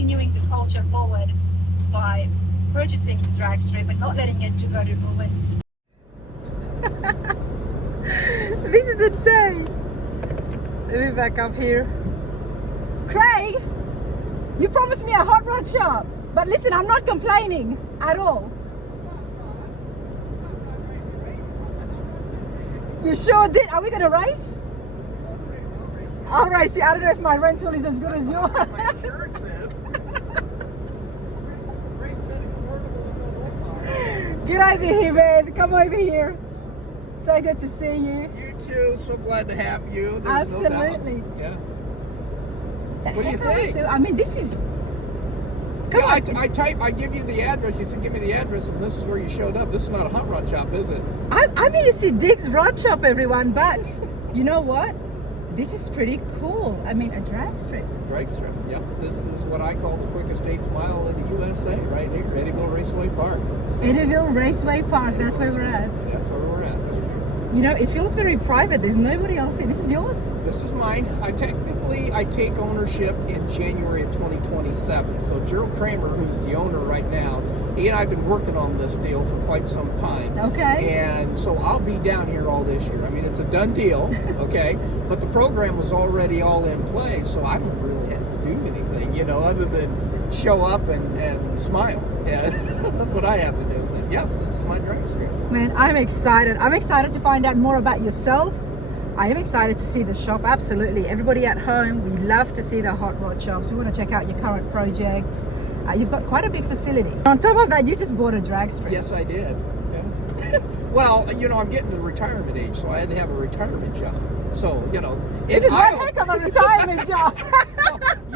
continuing the culture forward by purchasing the drag strip and not letting it to go to ruins. This is insane. Let me back up here. Craig, you promised me a hot rod shop, but listen, I'm not complaining at all. You sure did. Are we gonna race? I'll race you. I don't know if my rental is as good as yours. Get over here, man. Come over here. So good to see you. You too. So glad to have you. There's Absolutely. No doubt. Yeah. What do you think? I mean, this is. Come on. I give you the address. You said give me the address, and this is where you showed up. This is not a hot rod shop, is it? I'm here to see Dick's Rod Shop, everyone. But you know what? This is pretty cool. I mean, a drag strip. Drag strip. Yep. This is what I call the quickest 8th mile in the USA, right here, Eddyville Raceway Park. So, Eddyville Raceway Park. That's where we're at. That's where we're at. You know, it feels very private. There's nobody else here. This is yours? This is mine. I take ownership in January of 2027. So Gerald Kramer, who's the owner right now, he and I have been working on this deal for quite some time. Okay. And so I'll be down here all this year. I mean, it's a done deal, okay? But the program was already all in place, so I don't really have to do anything, you know, other than show up and smile. Yeah, that's what I have to do. But yes, this is my drag strip. Man, I'm excited. I'm excited to find out more about yourself. I am excited to see the shop. Absolutely. Everybody at home, we love to see the hot rod shops. We want to check out your current projects. You've got quite a big facility. On top of that, you just bought a drag strip. Yes, I did. Yeah. Well, you know, I'm getting to the retirement age, so I had to have a retirement job. So, you know, this is one heck of a retirement job.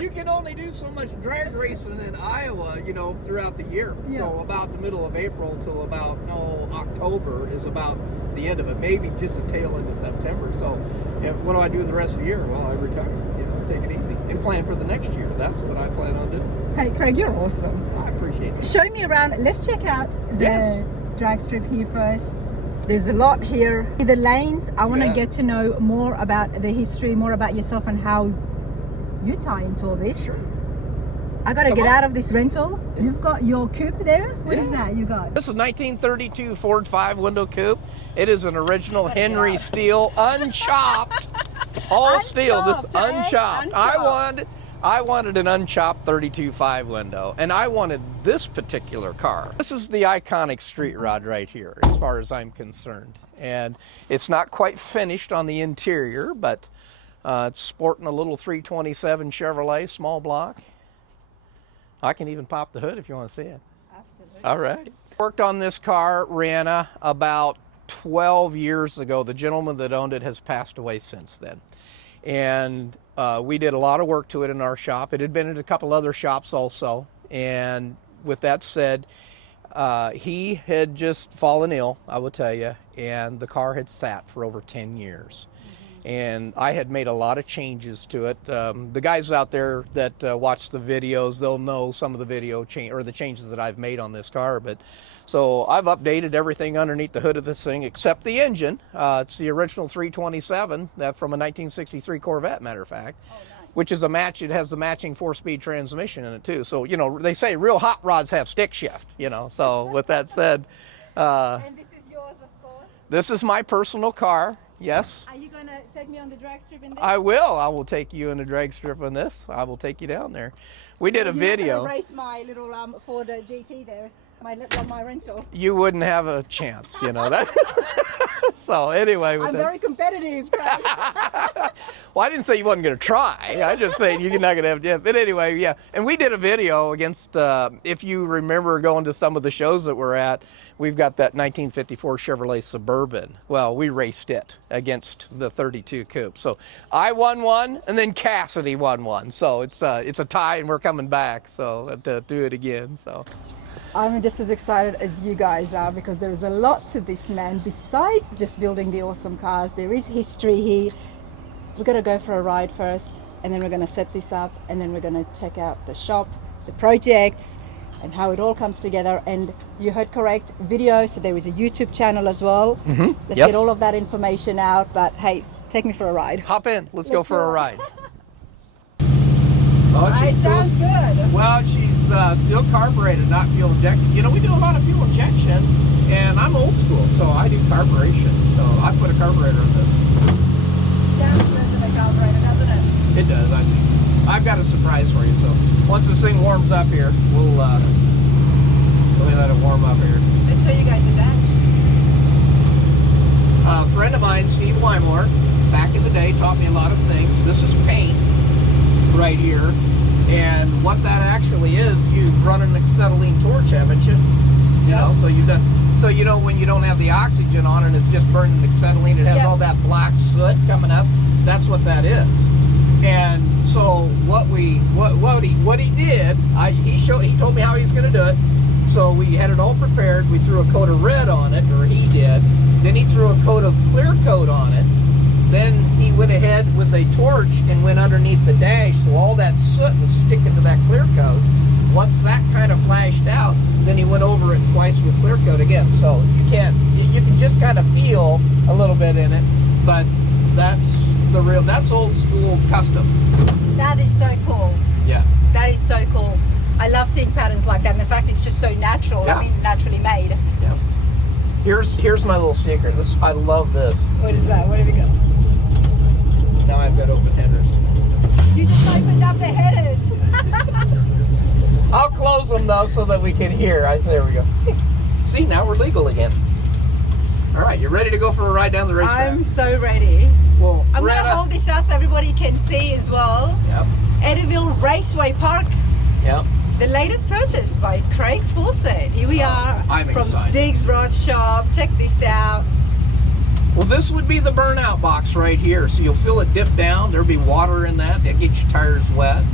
You can only do so much drag racing in Iowa, you know, throughout the year. Yeah. So about the middle of April till about October is about the end of it, maybe just a tail into September. So what do I do the rest of the year? Well, I retire, you know, take it easy and plan for the next year. That's what I plan on doing. So. Hey, Craig, you're awesome. I appreciate it. Show me around. Let's check out the drag strip here first. There's a lot here. The lanes, I want to get to know more about the history, more about yourself and how you tie into all this. Sure. I got to get out of this rental. You've got your coupe there. What is that you got? This is a 1932 Ford 5-window coupe. It is an original Henry steel, unchopped. All steel, this unchopped. I wanted an unchopped 32 5-window, and I wanted this particular car. This is the iconic street rod right here, as far as I'm concerned. And it's not quite finished on the interior, but it's sporting a little 327 Chevrolet small block. I can even pop the hood if you want to see it. Absolutely. All right. Worked on this car, Rihanna, about 12 years ago. The gentleman that owned it has passed away since then. And we did a lot of work to it in our shop. It had been in a couple other shops also. And with that said, he had just fallen ill, I will tell you, and the car had sat for over 10 years. And I had made a lot of changes to it. The guys out there that watch the videos, they'll know some of the the changes that I've made on this car. But so I've updated everything underneath the hood of this thing except the engine. It's the original 327 that from a 1963 Corvette, matter of fact, which is a match. It has the matching 4-speed transmission in it too. So you know they say real hot rods have stick shift. You know. So with that said, and this is yours, of course. This is my personal car. Yes. Are you going to take me on the drag strip in this? I will. I will take you in the drag strip on this. I will take you down there. We did a video. You're not going to race my little Ford GT there, my rental. You wouldn't have a chance, you know that. So anyway, I'm very competitive. Well, I didn't say you wasn't going to try. I just said you're not going to have. Yeah. But anyway, yeah. And we did a video against. If you remember going to some of the shows that we're at, we've got that 1954 Chevrolet Suburban. Well, we raced it against the 32 Coupe. So I won one, and then Cassidy won one. So it's a tie, and we're coming back. So to do it again. So. I'm just as excited as you guys are because there is a lot to this man. Besides just building the awesome cars, there is history here. We're going to go for a ride first, and then we're going to set this up, and then we're going to check out the shop, the projects, and how it all comes together. And you heard correct, video, so there is a YouTube channel as well. Mm-hmm. Let's get all of that information out. But hey, take me for a ride. Hop in. Let's go for a ride. Oh, It she's sounds cool. good. Well, she's still carbureted, not fuel injected. You know, we do a lot of fuel injection, and I'm old school, so I do carburation. So I put a carburetor in this. Sounds good with a carburetor, doesn't it? It does. I've got a surprise for you. So once this thing warms up here, we'll let it warm up here. Let's show you guys the dash. A friend of mine, Steve Wymore, back in the day, taught me a lot of things. This is paint right here, and what that actually is, you run an acetylene torch, haven't you? You know, so you know when you don't have the oxygen on it, it's just burning acetylene. It has all that black soot coming up. That's what that is. And so what he did, he told me how he was going to do it. So we had it all prepared. We threw a coat of red on it, or he did. Then he threw a coat of clear coat on it. Then he went ahead with a torch and went underneath the dash, so all that soot was sticking to that clear coat. Once that kind of flashed out, then he went over it twice with clear coat again. So you can just kind of feel a little bit in it, but that's old school custom. That is so cool. Yeah. That is so cool. I love seeing patterns like that, and the fact it's just so natural. Yeah. I mean, naturally made. Yeah. Here's my little secret. I love this. What is that? What have we got? Now I've got open headers. You just opened up the headers. I'll close them though so that we can hear. There we go. See, now we're legal again. All right, you ready to go for a ride down the racetrack? I'm so ready. Well, I'm going to hold this out so everybody can see as well. Yep. Eddyville Raceway Park. Yep. The latest purchase by Craig Fawcett. Here we are I'm from excited. Diggs Rod Shop. Check this out. Well, this would be the burnout box right here. So you'll feel it dip down. There'll be water in that. They'll get your tires wet.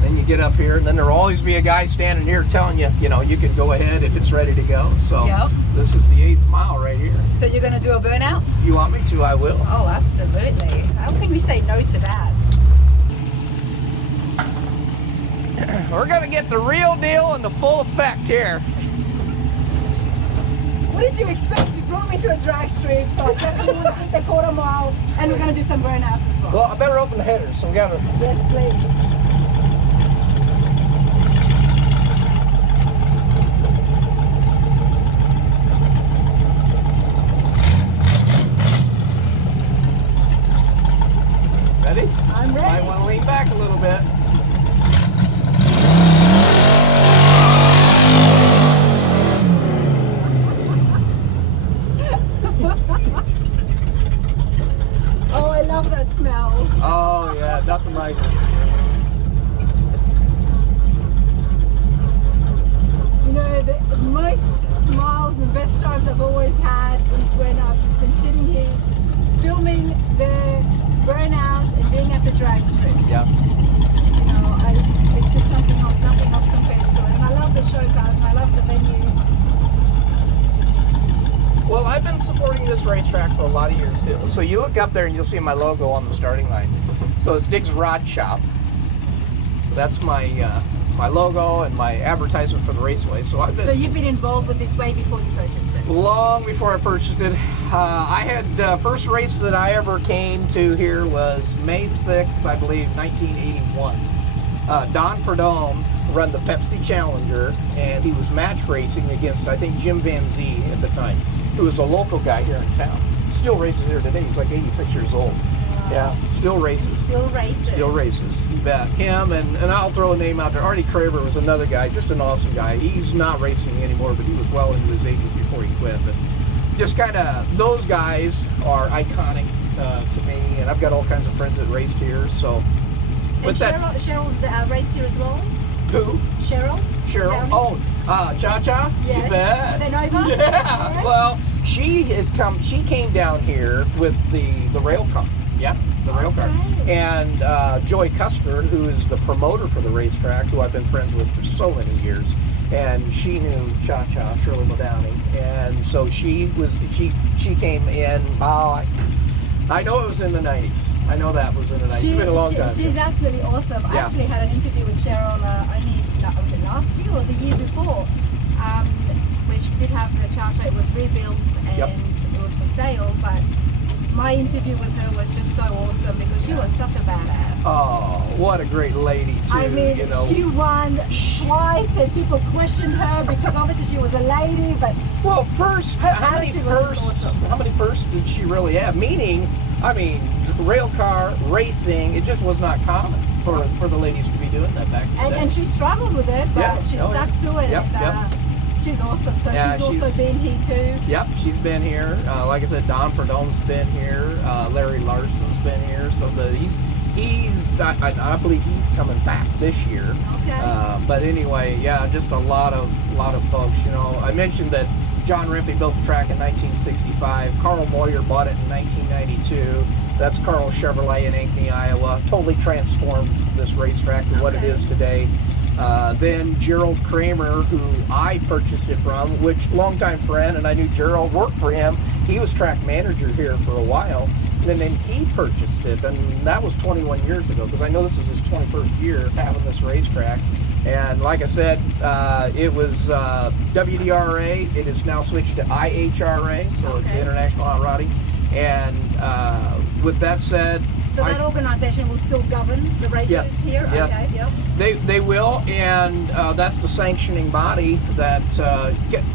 Then you get up here, and then there'll always be a guy standing here telling you, you can go ahead if it's ready to go. So This is the 8th mile right here. So you're going to do a burnout? You want me to, I will. Oh, absolutely. How can we say no to that? We're going to get the real deal and the full effect here. What did you expect? You brought me to a drag strip, so I definitely want to hit the quarter mile, and we're going to do some burnouts as well. Well, I better open the headers, so we got to... Yes, please. Ready? I'm ready. Might want to lean back a little bit. Oh, I love that smell. Oh, yeah, nothing like it. You know, the most smiles, the best times I've always had is when I've just been sitting here filming the burnouts and being at the drag strip. Yeah. It's just something else, nothing else compares to it. And I love the show cars, and I love the venues. Well, I've been supporting this racetrack for a lot of years too. So you look up there and you'll see my logo on the starting line. So it's Diggs Rod Shop. That's my my logo and my advertisement for the raceway. So you've been involved with this way before you purchased it? Long before I purchased it. I had first race that I ever came to here was May 6th, I believe, 1981. Don Perdome run the Pepsi Challenger, and he was match racing against, I think, Jim Van Zee at the time, who was a local guy here in town. Still races here today. He's like 86 years old. Wow. Yeah, still races. Still races. Still races. You bet. Him, and I'll throw a name out there. Artie Craver was another guy, just an awesome guy. He's not racing anymore, but he was well into his 80s before he quit. But just kind of, those guys are iconic to me, and I've got all kinds of friends that raced here. So, but Cheryl's raced here as well. Who? Cheryl. Cheryl. Oh, Cha-Cha. Yes. You bet. The Nova. Yeah. Right. Well, she came down here with the rail car. Yeah, the rail car. And Joy Custer, who is the promoter for the racetrack, who I've been friends with for so many years. And she knew Cha-Cha, Shirley Muldowney, and so she came in. I know it was in the 90s. I know that was in the 90s. It's been a long time. She's absolutely awesome. Yeah. I actually had an interview with Cheryl was it last year or the year before, where she did have the Cha-Cha. It was rebuilt and it was for sale, but my interview with her was just so awesome because she was such a badass. Oh, what a great lady too. I mean, you know. she won twice, and people questioned her because obviously she was a lady. But Well, first, her how many attitude was just firsts? awesome. How many firsts did she really have? Meaning, I mean, rail car racing. It just was not common for the ladies to be doing that back in the day. and she struggled with it, but Yeah, she oh, stuck yeah. to it. Yep, and yep. she's awesome. So Yeah, she's also been here too. Yep, she's been here. Like I said, Don Perdone's been here. Larry Larson's been here. So I believe he's coming back this year. Okay. But anyway, yeah, just a lot of folks. You know, I mentioned that John Rimpey built the track in 1965. Carl Moyer bought it in 1992. That's Carl Chevrolet in Ankeny, Iowa. Totally transformed this racetrack to what it is today. Then Gerald Kramer, who I purchased it from, which longtime friend, and I knew Gerald worked for him. He was track manager here for a while. And then he purchased it, and that was 21 years ago, because I know this is his 21st year having this racetrack. And like I said, it was WDRA. It is now switched to IHRA, so it's International Hot Rodding. And with that said, So that organization will still govern the races here? Yes. Okay, yep. They will, and that's the sanctioning body that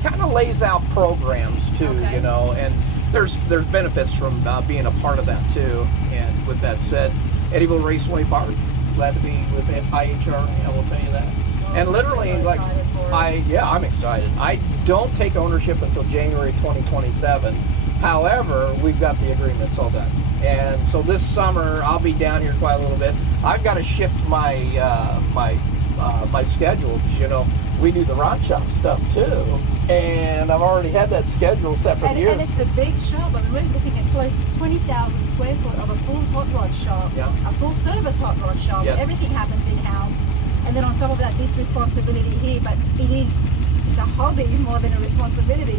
kind of lays out programs too, Okay. you know, and there's benefits from being a part of that too. And with that said, Eddyville Raceway Park, glad to be with IHR, I will tell you that. And literally, so like, excited for it. I'm excited. I don't take ownership until January 2027. However, we've got the agreements all done. And so this summer, I'll be down here quite a little bit. I've got to shift my my schedule, because, you know, we do the Ron Shop stuff too. And I've already had that schedule set for years. And it's a big shop. I mean, we're looking at close to 20,000 square foot of a full hot rod shop, Yeah. a full service hot rod shop. Yes. Everything happens in-house. And then on top of that, this responsibility here, but it's a hobby more than a responsibility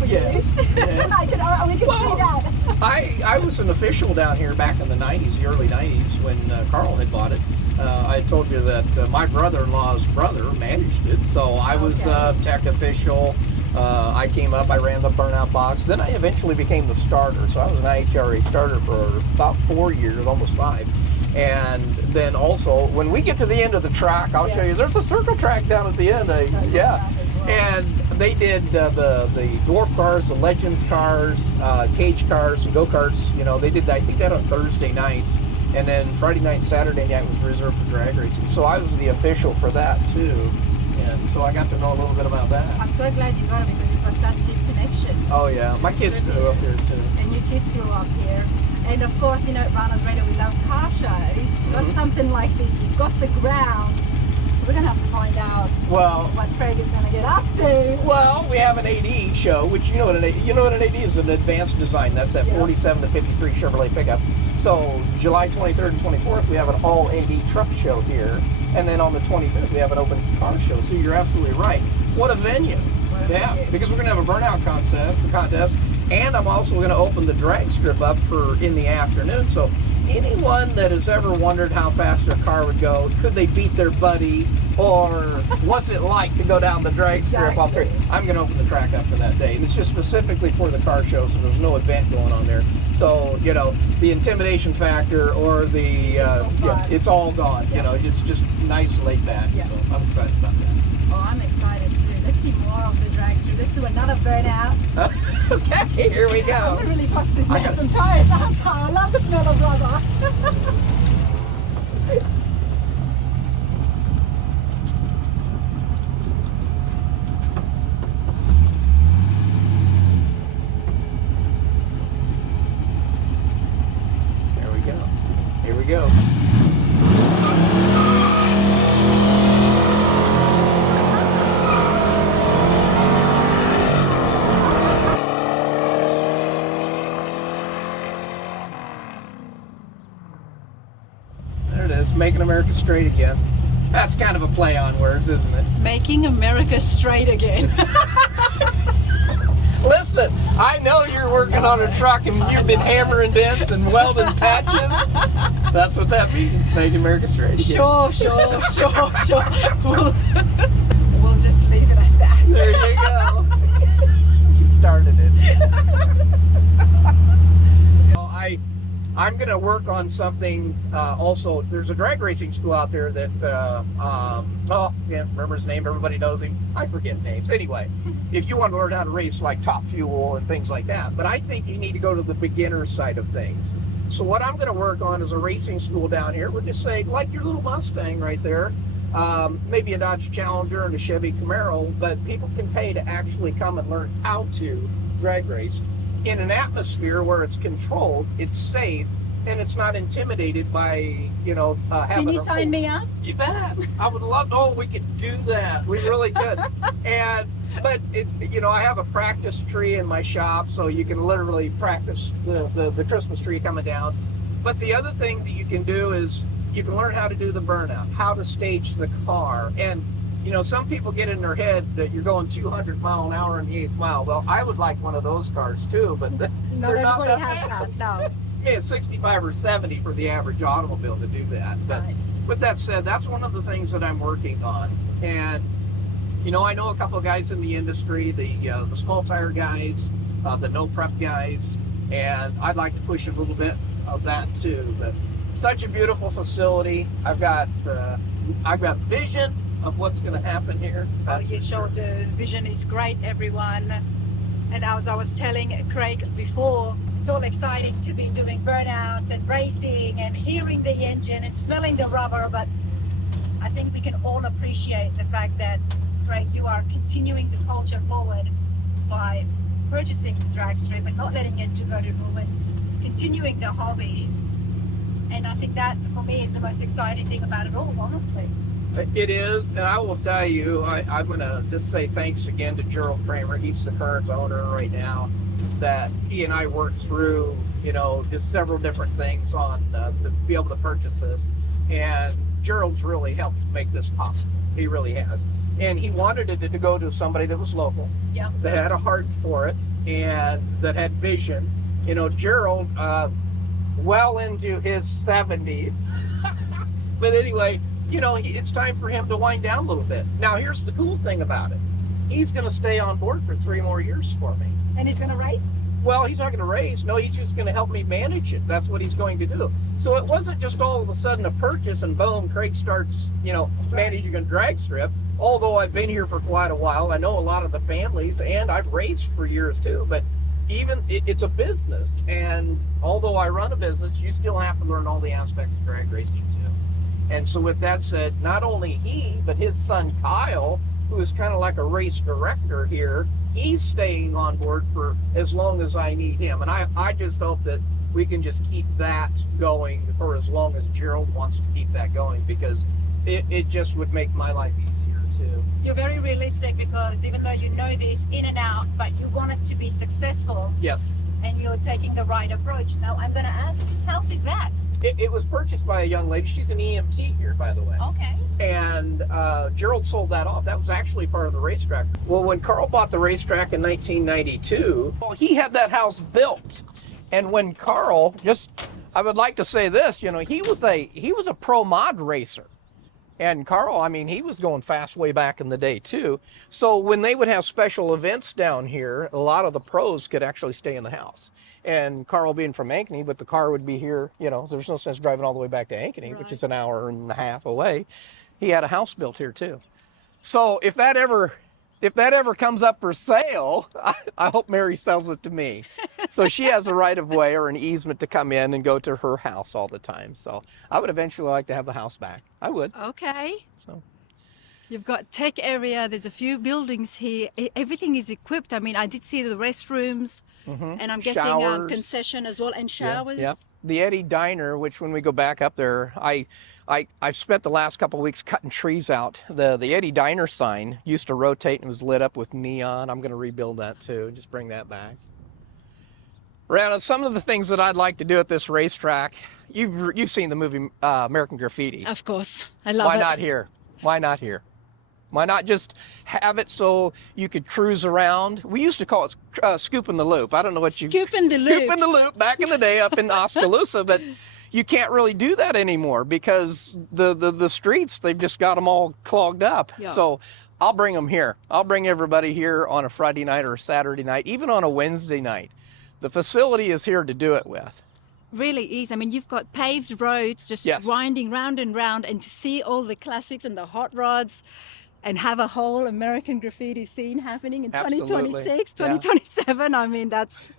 for Yes. you. Yeah. We can see that. I was an official down here back in the 90s, the early 90s, when Carl had bought it. I told you that my brother-in-law's brother managed it, so I was tech official. I came up, I ran the burnout box. Then I eventually became the starter, so I was an IHRA starter for about 4 years, almost 5. And then also, when we get to the end of the track, I'll show you, there's a circle track down at the end. And they did the dwarf cars, the Legends cars, cage cars, and go-karts. You know, they did that, I think that on Thursday nights. And then Friday night and Saturday night was reserved for drag racing. So I was the official for that too. And so I got to know a little bit about that. I'm so glad you got it because you've got such deep connections. Oh yeah, my kids grew up here too. And your kids grew up here. And of course, you know, at Barners Radio, we love car shows. You've got something like this, you've got the grounds. So we're going to have to find out what Craig is going to get up to. Well, we have an AD show, which you know what an AD is, an advanced design. That's that 47 to 53 Chevrolet pickup. So July 23rd and 24th, we have an all AD truck show here. And then on the 25th, we have an open car show. So you're absolutely right. What a venue. Because we're going to have a burnout contest. And I'm also going to open the drag strip up for in the afternoon. So anyone that has ever wondered how fast their car would go, could they beat their buddy, or what's it like to go down the drag strip off there? I'm going to open the track up for that day. And it's just specifically for the car show, so there's no event going on there. So, you know, the intimidation factor or the, it's all gone. You know, it's just nice and laid back. So I'm excited about that. Oh, I'm excited too. Let's see more of the drag strip. Let's do another burnout. Okay, here we go. I'm going to really cost this man some tires, aren't I? I love the smell of rubber. Here we go. There it is, making America straight again. That's kind of a play on words, isn't it? Making America straight again. Listen, I know you're working on a truck and you've been hammering dents and welding patches. That's what that means, making America straight again. Sure. We'll just leave it at that. There you go. You started it. I'm going to work on something also. There's a drag racing school out there that, remember his name, everybody knows him. I forget names. Anyway, if you want to learn how to race like Top Fuel and things like that. But I think you need to go to the beginner side of things. So what I'm going to work on is a racing school down here. We'll just say, like your little Mustang right there, maybe a Dodge Challenger and a Chevy Camaro, but people can pay to actually come and learn how to drag race in an atmosphere where it's controlled, it's safe, and it's not intimidated by, having Can you sign me up? You bet. I would love to. Oh, we could do that. We really could. But I have a practice tree in my shop, so you can literally practice the Christmas tree coming down. But the other thing that you can do is you can learn how to do the burnout, how to stage the car. And, some people get in their head that you're going 200 mile an hour in the 8th mile. Well, I would like one of those cars too, but they're not that fast. No. It's 65 or 70 for the average automobile to do that. But with that said, that's one of the things that I'm working on. And, I know a couple of guys in the industry, the small tire guys, the no prep guys, and I'd like to push a little bit of that too. But such a beautiful facility. I've got vision of what's going to happen here. That's you sure do. Vision is great, everyone. And as I was telling Craig before, it's all exciting to be doing burnouts and racing and hearing the engine and smelling the rubber. But I think we can all appreciate the fact that, Craig, you are continuing the culture forward by purchasing the drag strip and not letting it to go to ruins, continuing the hobby. And I think that, for me, is the most exciting thing about it all, honestly. It is, and I will tell you, I'm going to just say thanks again to Gerald Kramer. He's the current owner right now, that he and I worked through, just several different things on to be able to purchase this. And Gerald's really helped make this possible. He really has. And he wanted it to go to somebody that was local, that had a heart for it, and that had vision. Gerald, well into his 70s. But anyway, it's time for him to wind down a little bit. Now, here's the cool thing about it. He's going to stay on board for 3 more years for me. And he's going to race? Well, he's not going to race. No, he's just going to help me manage it. That's what he's going to do. So it wasn't just all of a sudden a purchase and boom, Craig starts, managing a drag strip. Although I've been here for quite a while, I know a lot of the families, and I've raced for years too. But even it's a business, and although I run a business, you still have to learn all the aspects of drag racing too. And so with that said, not only he, but his son Kyle, who is kind of like a race director here, he's staying on board for as long as I need him. And I just hope that we can just keep that going for as long as Gerald wants to keep that going, because it just would make my life easier too. You're very realistic, because even though you know this in and out, but you want it to be successful. Yes. And you're taking the right approach. Now I'm going to ask, whose house is that? It was purchased by a young lady. She's an EMT here, by the way. Okay. And Gerald sold that off. That was actually part of the racetrack. Well, when Carl bought the racetrack in 1992, he had that house built. And when Carl, I would like to say this, he was a pro mod racer. And Carl, he was going fast way back in the day too. So when they would have special events down here, a lot of the pros could actually stay in the house. And Carl being from Ankeny, but the car would be here, there's no sense driving all the way back to Ankeny, right, which is an hour and a half away. He had a house built here too. So if that ever comes up for sale, I hope Mary sells it to me. So she has a right of way or an easement to come in and go to her house all the time. So I would eventually like to have the house back. I would. Okay. So you've got tech area. There's a few buildings here. Everything is equipped. I did see the restrooms, and I'm guessing concession as well, and showers. Yeah. The Eddy Diner, which when we go back up there, I've spent the last couple of weeks cutting trees out. The Eddy Diner sign used to rotate and was lit up with neon. I'm going to rebuild that too, just bring that back. Rihanna, some of the things that I'd like to do at this racetrack, you've seen the movie American Graffiti. Of course, I love it. Why not here? Why not here? Why not just have it so you could cruise around? We used to call it scooping the loop. I don't know what Scooping the loop back in the day up in Oskaloosa, but you can't really do that anymore because the streets, they've just got them all clogged up. Yeah. So I'll bring them here. I'll bring everybody here on a Friday night or a Saturday night, even on a Wednesday night. The facility is here to do it with. Really is. I mean, you've got paved roads just Yes. winding round and round, and to see all the classics and the hot rods and have a whole American graffiti scene happening in Absolutely. 2026, Yeah. 2027. I mean, that's...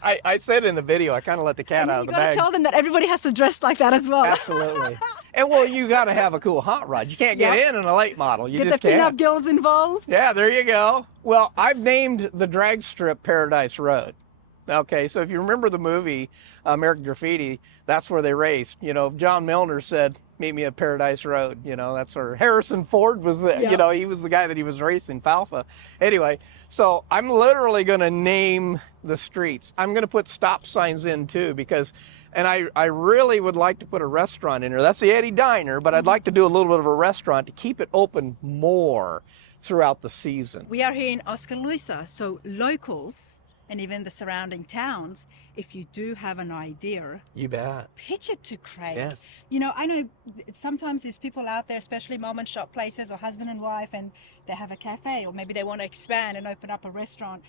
I said in the video, I kind of let the cat And out then of you the got bag. to tell them that everybody has to dress like that as well. Absolutely. And well, you got to have a cool hot rod. You can't get Yep. in a late model. You Get just the can't. pin-up girls involved. Yeah, there you go. Well, I've named the drag strip Paradise Road. Okay, so if you remember the movie American Graffiti, that's where they raced. You know, John Milner said, "Meet me at Paradise Road." You know, that's where Harrison Ford was. Yeah. You know, he was the guy that he was racing, Falfa. Anyway, so I'm literally going to name the streets. I'm going to put stop signs in too, because, and I really would like to put a restaurant in there. That's the Eddie Diner, but I'd like to do a little bit of a restaurant to keep it open more throughout the season. We are here in Oskaloosa, so locals and even the surrounding towns, if you do have an idea, You bet. pitch it to Craig. Yes. You know, I know sometimes there's people out there, especially mom and shop places or husband and wife, and they have a cafe, or maybe they want to expand and open up a restaurant.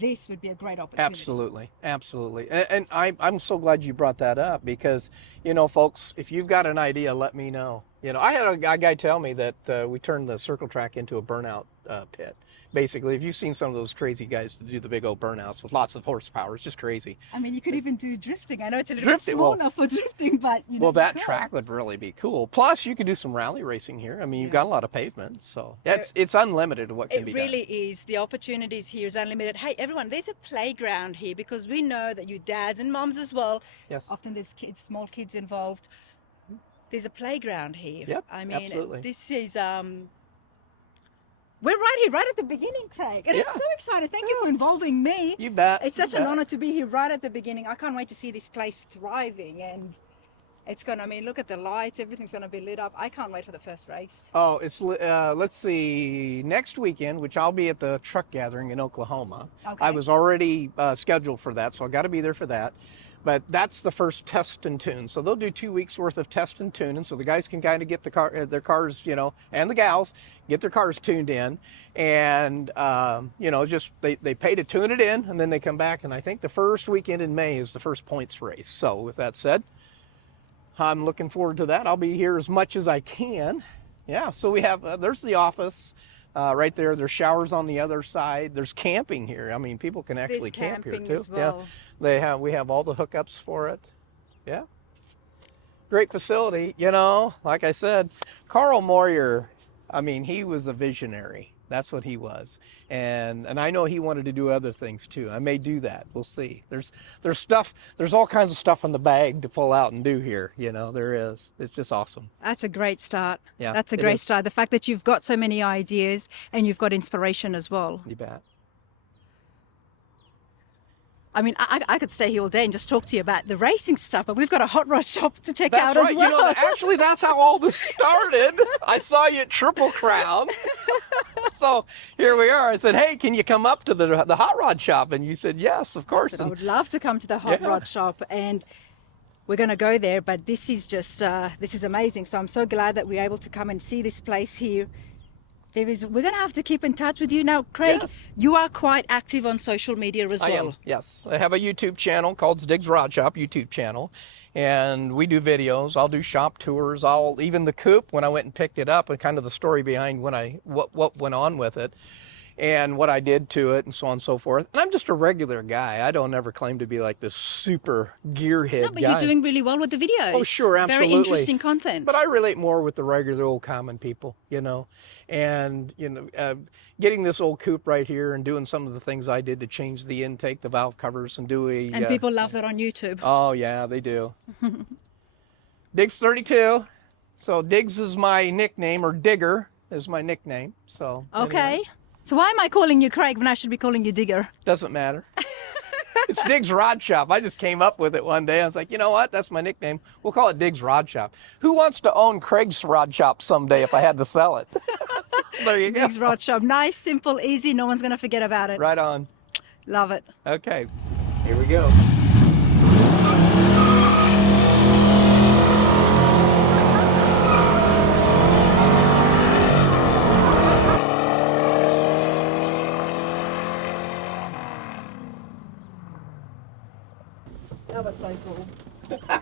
This would be a great opportunity. Absolutely, absolutely. And I'm so glad you brought that up, because, you know, folks, if you've got an idea, let me know. You know, I had a guy tell me that we turned the circle track into a burnout pit. Basically, if you've seen some of those crazy guys that do the big old burnouts with lots of horsepower, it's just crazy. I mean, you could even do drifting. I know it's a little bit Drifting, small well- enough for drifting, but you know, Well, that you could. track would really be cool. Plus, you could do some rally racing here. I mean, you've got a lot of pavement, so it's unlimited what can It be really is. The opportunities here is unlimited. Hey, everyone, there's a playground here, because we know that you dads and moms as well. Yes. Often there's kids, small kids involved. There's a playground here. Yep, I mean, absolutely. this is we're right here, right at the beginning, Craig. And I'm Yeah. so excited. Thank you for involving me. You bet. It's You such an bet. honor to be here right at the beginning. I can't wait to see this place thriving, and it's gonna, I mean, look at the lights, everything's gonna be lit up. I can't wait for the first race. Oh, it's let's see, next weekend, which I'll be at the truck gathering in Oklahoma. Okay. I was already scheduled for that, so I got to be there for that. But that's the first test and tune. So they'll do 2 weeks worth of test and tuning, so the guys can kind of get their cars, you know, and the gals get their cars tuned in, and you know, just they pay to tune it in, and then they come back. And I think the first weekend in May is the first points race. So with that said, I'm looking forward to that. I'll be here as much as I can. Yeah, so we have, there's the office right there. There's showers on the other side. There's camping here. I mean, people can actually camp here camping too. as well. Yeah, we have all the hookups for it. Yeah. Great facility. You know, like I said, Carl Moyer, I mean, he was a visionary. That's what he was. And I know he wanted to do other things too. I may do that. We'll see. There's stuff, there's all kinds of stuff in the bag to pull out and do here. You know, there is. It's just awesome. That's a great start. Yeah, That's a it great is. start. The fact that you've got so many ideas and you've got inspiration as well. You bet. I mean, I could stay here all day and just talk to you about the racing stuff, but we've got a hot rod shop to check That's out right. as well. You know, actually, that's how all this started. I saw you at Triple Crown. So here we are. I said, hey, can you come up to the hot rod shop? And you said, yes, of course. I would love to come to the hot Yeah. rod shop, and we're going to go there, but this is just, this is amazing. So I'm so glad that we're able to come and see this place here. We're going to have to keep in touch with you. Now, Craig, Yes. you are quite active on social media as I well. am, yes. I have a YouTube channel called Diggs Rod Shop YouTube channel, and we do videos. I'll do shop tours. Even the coupe, when I went and picked it up, and kind of the story behind what went on with it, and what I did to it, and so on and so forth. And I'm just a regular guy. I don't ever claim to be like this super gearhead No, but guy. you're doing really well with the videos. Oh, sure, absolutely. Very interesting content. But I relate more with the regular old common people, you know, and, you know, getting this old coupe right here and doing some of the things I did to change the intake, the valve covers, and do a... And people love that on YouTube. Oh, yeah, they do. Diggs 32. So Diggs is my nickname, or Digger is my nickname. So Okay. anyway, So why am I calling you Craig when I should be calling you Digger? doesn't matter. It's Diggs Rod Shop. I just came up with it one day. I was like, you know what? That's my nickname. We'll call it Diggs Rod Shop. Who wants to own Craig's Rod Shop someday if I had to sell it? There you go. Diggs Rod Shop. Nice, simple, easy. No one's going to forget about it. Right on. Love it. Okay, here we go. That was so cool.